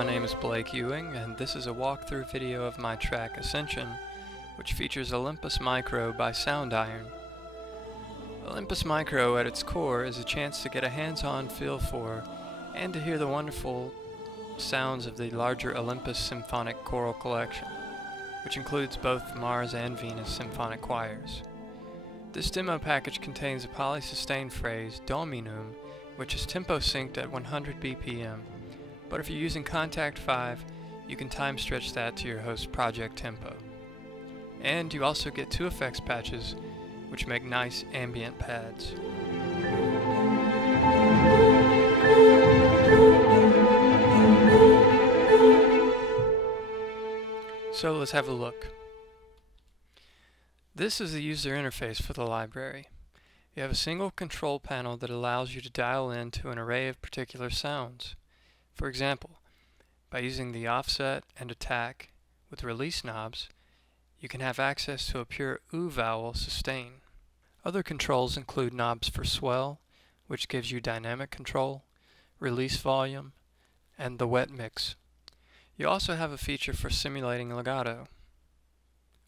my name is Blake Ewing, and this is a walkthrough video of my track Ascension, which features Olympus Micro by Soundiron. Olympus Micro at its core is a chance to get a hands-on feel for and to hear the wonderful sounds of the larger Olympus Symphonic choral collection, which includes both Mars and Venus symphonic choirs. This demo package contains a polysustained phrase, enum, which is tempo synced at 100 BPM, but if you're using Contact 5, you can time stretch that to your host project tempo. And you also get 2 effects patches, which make nice ambient pads. So let's have a look. This is the user interface for the library. You have a single control panel that allows you to dial in to an array of particular sounds. For example, by using the offset and attack with release knobs, you can have access to a pure OO vowel sustain. Other controls include knobs for swell, which gives you dynamic control, release volume, and the wet mix. You also have a feature for simulating legato.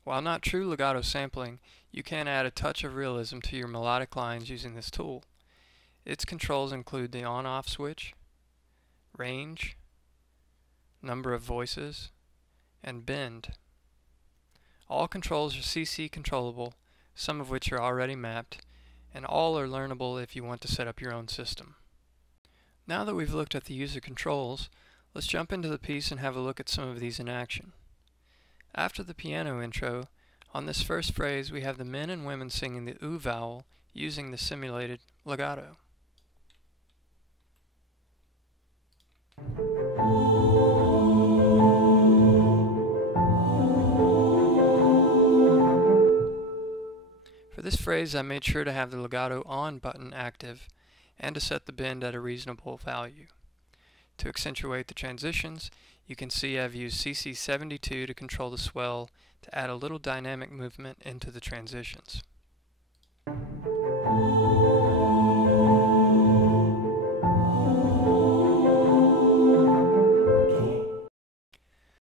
While not true legato sampling, you can add a touch of realism to your melodic lines using this tool. Its controls include the on-off switch, range, number of voices, and bend. All controls are CC controllable, some of which are already mapped, and all are learnable if you want to set up your own system. Now that we've looked at the user controls, let's jump into the piece and have a look at some of these in action. After the piano intro, on this first phrase we have the men and women singing the OO vowel using the simulated legato. For this phrase I made sure to have the legato on button active and to set the bend at a reasonable value. To accentuate the transitions, you can see I've used CC72 to control the swell to add a little dynamic movement into the transitions.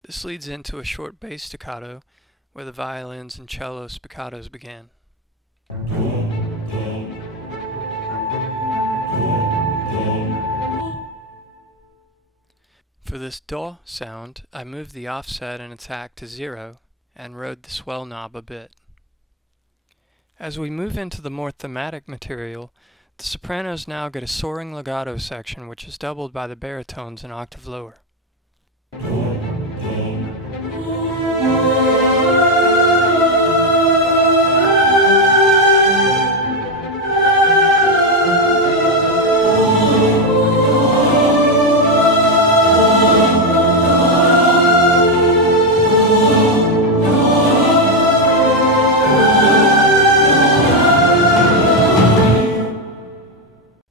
This leads into a short bass staccato where the violins and cello spiccatos begin. For this do sound, I moved the offset and attack to 0 and rode the swell knob a bit. As we move into the more thematic material, the sopranos now get a soaring legato section which is doubled by the baritones an octave lower.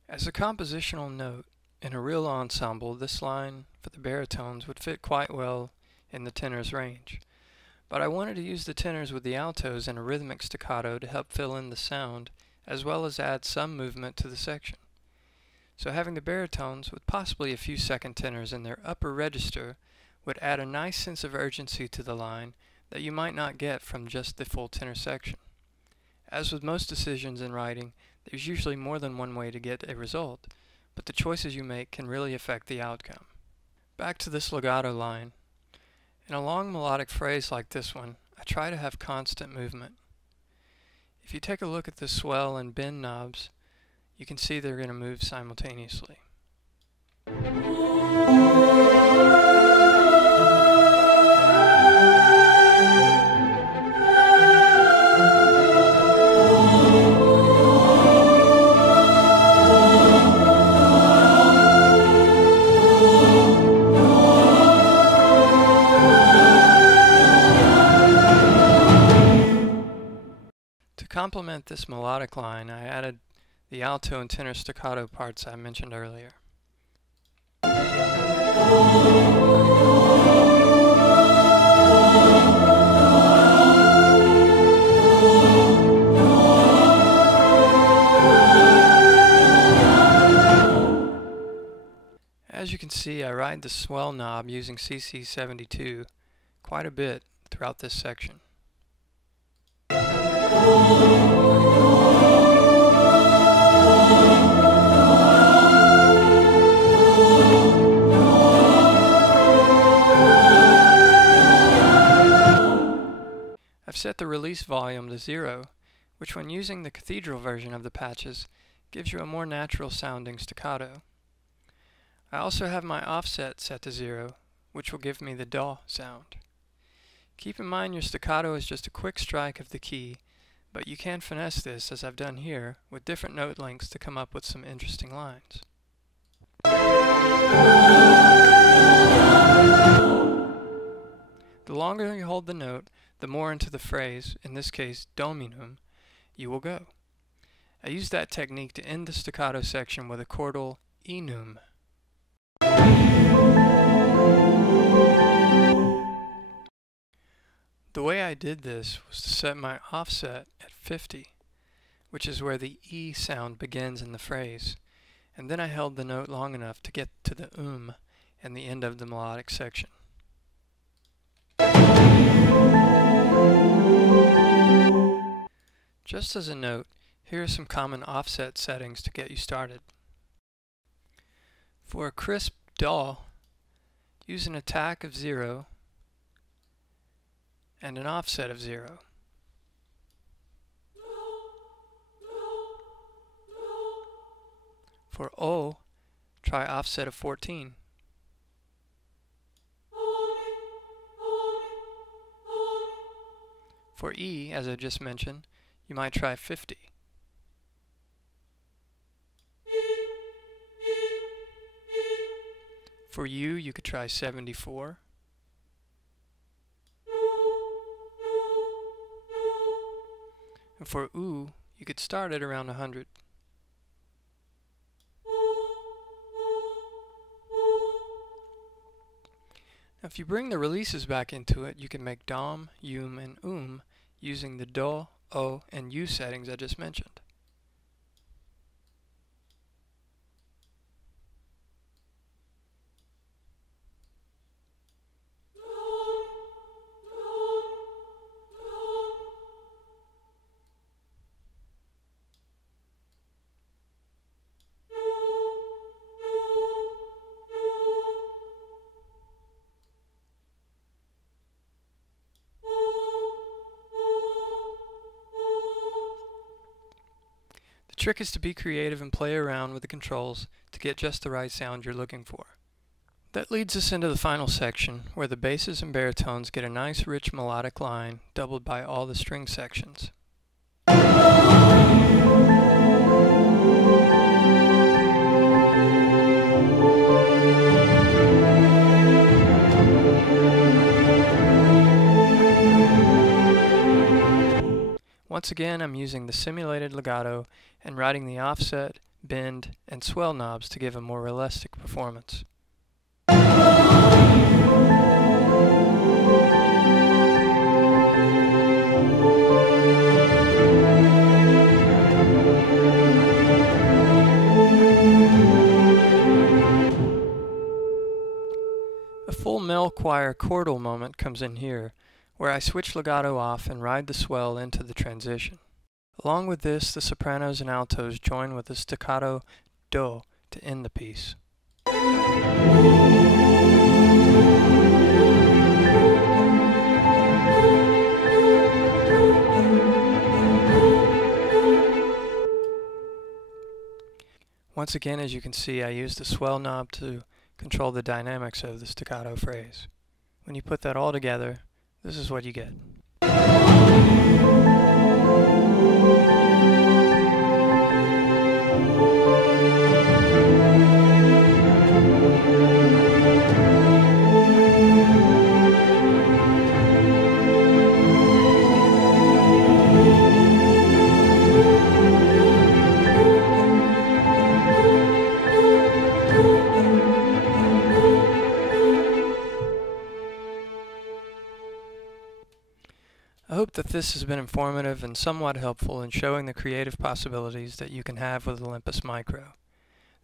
As a compositional note, in a real ensemble, this line for the baritones would fit quite well in the tenor's range. But I wanted to use the tenors with the altos in a rhythmic staccato to help fill in the sound, as well as add some movement to the section. So having the baritones with possibly a few second tenors in their upper register would add a nice sense of urgency to the line that you might not get from just the full tenor section. As with most decisions in writing, there's usually more than one way to get a result, but the choices you make can really affect the outcome. Back to this legato line. In a long melodic phrase like this one, I try to have constant movement. If you take a look at the swell and bend knobs, you can see they're going to move simultaneously. To complement this melodic line, I added the alto and tenor staccato parts I mentioned earlier. As you can see, I ride the swell knob using CC72 quite a bit throughout this section. I've set the release volume to 0, which when using the cathedral version of the patches gives you a more natural sounding staccato. I also have my offset set to 0, which will give me the DAW sound. Keep in mind your staccato is just a quick strike of the key, but you can finesse this, as I've done here, with different note lengths to come up with some interesting lines. The longer you hold the note, the more into the phrase, in this case dominum, you will go. I use that technique to end the staccato section with a chordal enum. The way I did this was to set my offset at 50, which is where the E sound begins in the phrase, and then I held the note long enough to get to the and the end of the melodic section. Just as a note, here are some common offset settings to get you started. For a crisp DAW, use an attack of 0 and an offset of 0. For O, try offset of 14. For E, as I just mentioned, you might try 50. For U, you could try 74. And for U, you could start at around 100. Now, if you bring the releases back into it, you can make DOM, UM, and using the DO, O, and U settings I just mentioned. The trick is to be creative and play around with the controls to get just the right sound you're looking for. That leads us into the final section, where the basses and baritones get a nice rich melodic line doubled by all the string sections. Once again, I'm using the simulated legato and riding the offset, bend, and swell knobs to give a more realistic performance. A full male choir chordal moment comes in here, where I switch legato off and ride the swell into the transition. Along with this, the sopranos and altos join with the staccato do to end the piece. Once again, as you can see, I use the swell knob to control the dynamics of the staccato phrase. When you put that all together, this is what you get. I hope that this has been informative and somewhat helpful in showing the creative possibilities that you can have with Olympus Micro.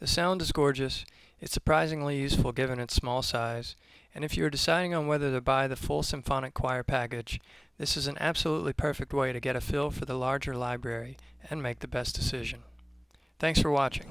The sound is gorgeous, it's surprisingly useful given its small size, and if you are deciding on whether to buy the full Symphonic choir package, this is an absolutely perfect way to get a feel for the larger library and make the best decision. Thanks for watching.